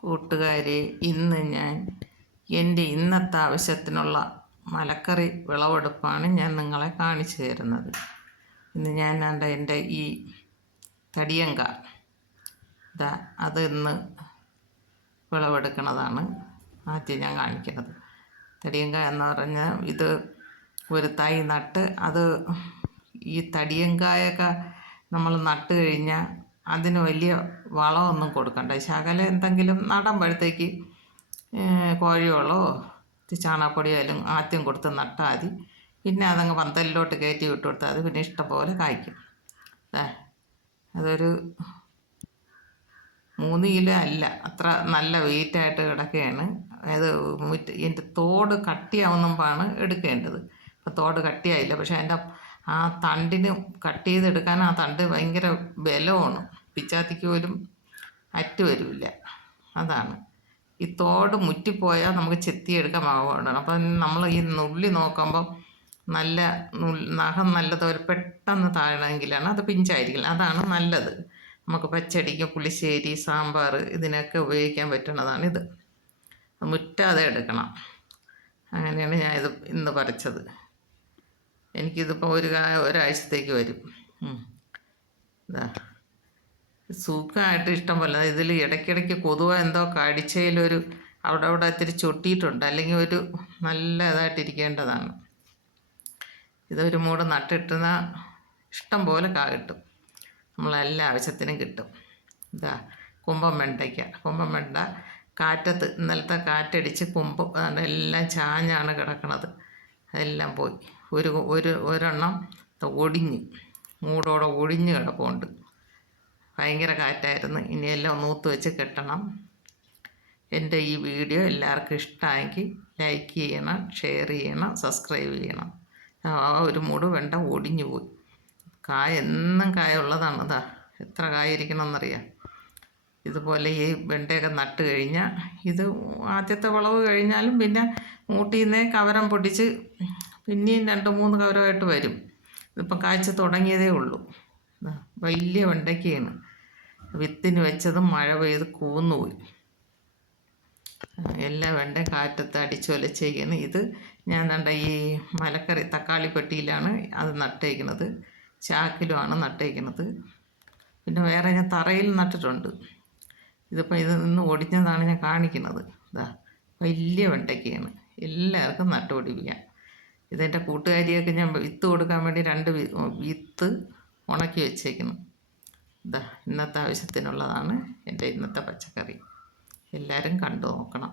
കൂട്ടുകാരെ ഇന്ന് ഞാൻ എന്റെ ഇന്നത്തെ ആവശ്യത്തിനുള്ള മലക്കറി വിളവെടുപ്പാണ് ഞാൻ നിങ്ങളെ കാണിച്ചു തരുന്നത്. ഇന്ന് ഞാൻ എന്റെ എന്റെ ഈ തടിയങ്ക അത് ഇന്ന് വിളവെടുക്കുന്നതാണ് ആദ്യം ഞാൻ കാണിക്കുന്നത്. തടിയങ്ക എന്ന് പറഞ്ഞാൽ ഇത് ഒരു തൈ നട്ട് അത് ഈ തടിയങ്കായൊക്കെ നമ്മൾ നട്ട് കഴിഞ്ഞാൽ അതിന് വലിയ വളമൊന്നും കൊടുക്കണ്ട. ശകലം എന്തെങ്കിലും നടുമ്പോഴത്തേക്ക് കോഴിവളമോ ചാണകപ്പൊടിയായാലും ആദ്യം കൊടുത്ത് നട്ടാൽ മതി. പിന്നെ അതങ്ങ് പന്തലിലോട്ട് കയറ്റി വിട്ട് കൊടുത്താൽ അത് പിന്നെ ഇഷ്ടംപോലെ കായ്ക്കും. അതൊരു മൂന്ന് കിലോ അല്ല അത്ര നല്ല വെയിറ്റായിട്ട് കിടക്കുകയാണ് അതായത് എന്റെ തോട് കട്ടിയാവുന്നുമ്പാണ് എടുക്കേണ്ടത്. അപ്പോൾ തോട് കട്ടിയായില്ല പക്ഷേ അതിന്റെ ആ തണ്ടിന് കട്ട് ചെയ്തെടുക്കാൻ ആ തണ്ട് ഭയങ്കര ബലമാണ്. പിച്ചാത്തിക്ക് പോലും അറ്റ് വരില്ല. അതാണ്. ഈ തോട് മുറ്റിപ്പോയാൽ നമുക്ക് ചെത്തിയെടുക്കാൻ പാകമാണ്. അപ്പം നമ്മൾ ഈ നുള്ളി നോക്കുമ്പോൾ നല്ല നു നഖം നല്ലതുപോലെ പെട്ടെന്ന് താഴണമെങ്കിലാണ് അത് പിഞ്ചായിരിക്കില്ല അതാണ് നല്ലത്. നമുക്ക് പച്ചടിക്ക് പുളിശ്ശേരി സാമ്പാർ ഇതിനൊക്കെ ഉപയോഗിക്കാൻ പറ്റുന്നതാണ് ഇത്. മുറ്റാതെ എടുക്കണം. അങ്ങനെയാണ് ഞാൻ ഇത് ഇന്ന് പറിച്ചത്. എനിക്കിതിപ്പോൾ ഒരു ഒരാഴ്ചത്തേക്ക് വരും. സുഖമായിട്ട് ഇഷ്ടം പോലെ. ഇതിൽ ഇടയ്ക്കിടയ്ക്ക് കൊതുവ എന്തോ കടിച്ചതിലൊരു അവിടെ അവിടെ ഇത്തിരി ചൊട്ടിയിട്ടുണ്ട്. അല്ലെങ്കിൽ ഒരു നല്ല ഇതായിട്ടിരിക്കേണ്ടതാണ്. ഇതൊരു മൂട് നട്ടിട്ടുന്ന ഇഷ്ടം പോലെ കാ കിട്ടും. നമ്മളെല്ലാ ആവശ്യത്തിനും കിട്ടും. ഇതാ കുമ്പം വെണ്ടയ്ക്ക. കുമ്പം വെണ്ട കാറ്റത്ത് ഇന്നലത്തെ കാറ്റടിച്ച് കുമ്പം എല്ലാം ചാഞ്ഞാണ് കിടക്കുന്നത് അതെല്ലാം പോയി. ഒരു ഒരു ഒരെണ്ണം ഒടിഞ്ഞ്. മൂടോടെ ഒടിഞ്ഞ് കിടപ്പുണ്ട്. ഭയങ്കര കാറ്റായിരുന്നു. ഇനിയെല്ലാം നൂത്ത് വെച്ച് കെട്ടണം. എന്റെ ഈ വീഡിയോ എല്ലാവർക്കും ഇഷ്ടമാക്കി ലൈക്ക് ചെയ്യണം ഷെയർ ചെയ്യണം സബ്സ്ക്രൈബ് ചെയ്യണം. ആ ഒരു മൂട് വെണ്ട ഒടിഞ്ഞു പോയി. കായ എന്നും കായ ഉള്ളതാണ് അതാ എത്ര കായ ഇരിക്കണമെന്നറിയാം ഇതുപോലെ ഈ വെണ്ടയൊക്കെ നട്ട് കഴിഞ്ഞാൽ ഇത് ആദ്യത്തെ വളവ് കഴിഞ്ഞാലും പിന്നെ മൂട്ടിൽ നിന്നേ കവരം പൊടിച്ച് പിന്നെയും രണ്ട് മൂന്ന് കവരമായിട്ട് വരും. ഇതിപ്പോൾ കാഴ്ച തുടങ്ങിയതേ ഉള്ളൂ. വലിയ വെണ്ടയ്ക്കയാണ്. വിത്തിന് വെച്ചതും മഴ പെയ്ത് കൂന്നുപോയി എല്ലാ വേണ്ട കാറ്റത്ത് അടിച്ചൊലച്ചേക്കാണ് ഇത് ഞാൻ കണ്ട ഈ മലക്കറി തക്കാളി പെട്ടിയിലാണ് അത് നട്ടേക്കുന്നത്. ചാക്കിലുമാണ് നട്ടേക്കുന്നത്. പിന്നെ വേറെ ഞാൻ തറയിൽ നട്ടിട്ടുണ്ട്. ഇതിപ്പോൾ ഇത് നിന്ന് ഒടിഞ്ഞതാണ് ഞാൻ കാണിക്കുന്നത്. ഇതാ വലിയ വെണ്ടയ്ക്കയാണ്. എല്ലാവർക്കും നട്ടുപിടിപ്പിക്കാം ഇതെന്റെ കൂട്ടുകാരിയൊക്കെ ഞാൻ വിത്ത് കൊടുക്കാൻ വേണ്ടി രണ്ട് വിത്ത് ഉണക്കി വെച്ചേക്കുന്നു. ഇതാ ഇന്നത്തെ ആവശ്യത്തിനുള്ളതാണ് എന്റെ ഇന്നത്തെ പച്ചക്കറി. എല്ലാവരും കണ്ടു നോക്കണം.